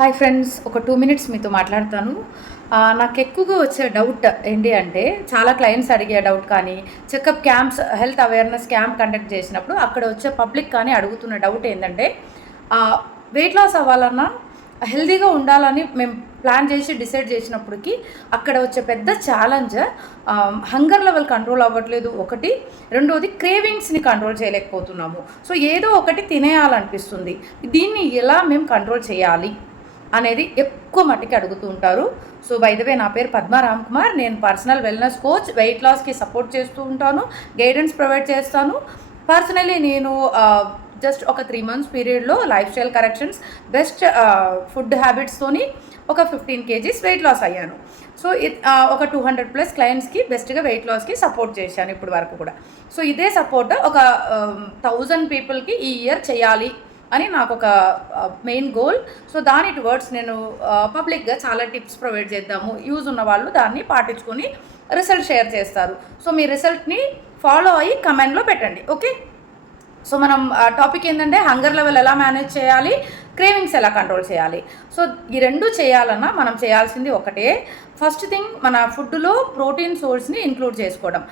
Hi friends, ఒక 2 minutes మీతో మాట్లాడతాను. నాకు ఎక్కువగా వచ్చే డౌట్ ఏంటి అంటే, చాలా క్లయింట్స్ అడిగే డౌట్ కానీ, checkup camps, health awareness camp conduct చేసినప్పుడు అక్కడ వచ్చే పబ్లిక్ కానీ అడుగుతున్న డౌట్ ఏంటంటే, వెయిట్ లాస్ అవ్వాలన్నా, హెల్తీగా ఉండాలని మేము ప్లాన్ చేసి డిసైడ్ చేసినప్పటికీ అక్కడ వచ్చే పెద్ద ఛాలెంజ్ హంగర్ లెవెల్ కంట్రోల్ అవ్వట్లేదు ఒకటి. రెండోది క్రేవింగ్స్ని కంట్రోల్ చేయలేకపోతున్నాము. సో ఏదో ఒకటి తినేయాలనిపిస్తుంది. దీన్ని ఎలా మేము కంట్రోల్ చేయాలి అనేది ఎక్కువ మట్టికి అడుగుతూ ఉంటారు. సో బై ద వే, నా పేరు పద్మా రామ్ కుమార్. నేను పర్సనల్ వెల్నెస్ కోచ్, వెయిట్ లాస్కి సపోర్ట్ చేస్తూ ఉంటాను, గైడెన్స్ ప్రొవైడ్ చేస్తాను. పర్సనలీ నేను జస్ట్ ఒక 3 months పీరియడ్లో life style corrections, best food హ్యాబిట్స్తోని ఒక 15 kgs వెయిట్ లాస్ అయ్యాను. సో ఒక 200+ క్లయింట్స్కి బెస్ట్గా వెయిట్ లాస్కి సపోర్ట్ చేశాను ఇప్పుడు వరకు కూడా. సో ఇదే సపోర్ట్ ఒక 1000 పీపుల్కి ఈ ఇయర్ చేయాలి అని నాకు ఒక మెయిన్ గోల్. సో దాని టువర్డ్స్ నేను పబ్లిక్గా చాలా టిప్స్ ప్రొవైడ్ చేద్దాము, యూజ్ ఉన్న వాళ్ళు దాన్ని పాటించుకొని రిజల్ట్ షేర్ చేస్తారు. సో మీ రిజల్ట్ని ఫాలో అయ్యి కమెంట్లో పెట్టండి, ఓకే. సో మనం టాపిక్ ఏంటంటే, హంగర్ లెవెల్ ఎలా మేనేజ్ చేయాలి, క్రేవింగ్స్ ఎలా కంట్రోల్ చేయాలి. సో ఈ రెండు చేయాలన్నా మనం చేయాల్సింది ఒకటే. ఫస్ట్ థింగ్, మన ఫుడ్లో ప్రోటీన్ సోర్స్ని ఇంక్లూడ్ చేసుకోవడం,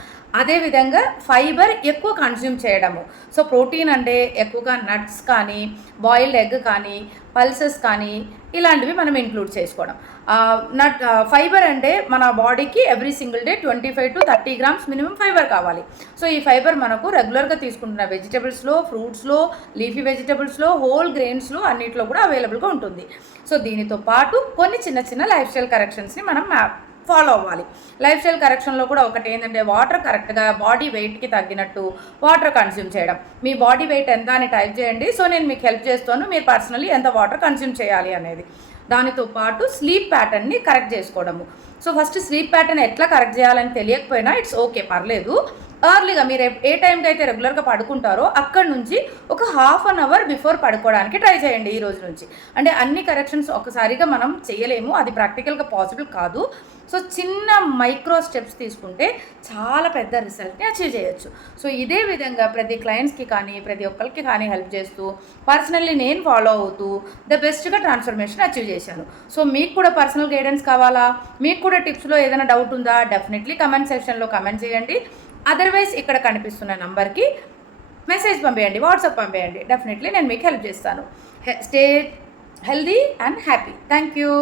అదేవిధంగా ఫైబర్ ఎక్కువ కన్జ్యూమ్ చేయడము. సో ప్రోటీన్ అంటే ఎక్కువగా నట్స్ కానీ, బాయిల్డ్ ఎగ్ కానీ, పల్సెస్ కానీ ఇలాంటివి మనం ఇంక్లూడ్ చేసుకోవడం. ఫైబర్ అంటే మన బాడీకి every single day 25 to 30 grams minimum fibre కావాలి. సో ఈ ఫైబర్ మనకు రెగ్యులర్గా తీసుకుంటున్న వెజిటబుల్స్లో, ఫ్రూట్స్లో, లీఫీ వెజిటబుల్స్లో, హోల్ గ్రెయిన్స్లో అన్నిట్లో కూడా అవైలబుల్గా ఉంటుంది. సో దీనితో పాటు కొన్ని చిన్న చిన్న లైఫ్ స్టైల్ కరెక్షన్స్ని మనం ఫాలో అవ్వాలి. లైఫ్ స్టైల్ కరెక్షన్లో కూడా ఒకటి ఏంటంటే, వాటర్ కరెక్ట్గా బాడీ వెయిట్కి తగ్గినట్టు వాటర్ కన్జ్యూమ్ చేయడం. మీ బాడీ వెయిట్ ఎంత అని టైప్ చేయండి. సో నేను మీకు హెల్ప్ చేస్తాను, మీరు పర్సనలీ ఎంత వాటర్ కన్జ్యూమ్ చేయాలి అనేది. దానితో పాటు స్లీప్ ప్యాటర్న్ని కరెక్ట్ చేసుకోవడము. సో ఫస్ట్ స్లీప్ ప్యాటర్న్ ఎట్లా కరెక్ట్ చేయాలని తెలియకపోయినా ఇట్స్ ఓకే, పర్లేదు. ఎర్లీగా మీరు ఏ టైంకి అయితే రెగ్యులర్గా పడుకుంటారో అక్కడి నుంచి ఒక 1/2 hour బిఫోర్ పడుకోవడానికి ట్రై చేయండి ఈ రోజు నుంచి. అంటే అన్ని కరెక్షన్స్ ఒకసారిగా మనం చేయలేము, అది ప్రాక్టికల్గా పాసిబుల్ కాదు. సో చిన్న మైక్రో స్టెప్స్ తీసుకుంటే చాలా పెద్ద రిజల్ట్ని అచీవ్ చేయొచ్చు. సో ఇదే విధంగా ప్రతి క్లయింట్స్కి కానీ, ప్రతి ఒక్కరికి కానీ హెల్ప్ చేస్తూ, పర్సనల్లీ నేను ఫాలో అవుతూ ద బెస్ట్గా ట్రాన్స్ఫర్మేషన్ అచీవ్ చేశాను. సో మీకు కూడా పర్సనల్ గైడెన్స్ కావాలా, మీకు కూడా టిప్స్లో ఏదైనా డౌట్ ఉందా, డెఫినెట్లీ కమెంట్ సెక్షన్లో కమెంట్ చేయండి. అదర్వైజ్ ఇక్కడ కనిపిస్తున్న నంబర్కి మెసేజ్ పంపేయండి, వాట్సాప్ పంపేయండి. డెఫినెట్లీ నేను మీకు హెల్ప్ చేస్తాను. Stay healthy and happy. Thank you.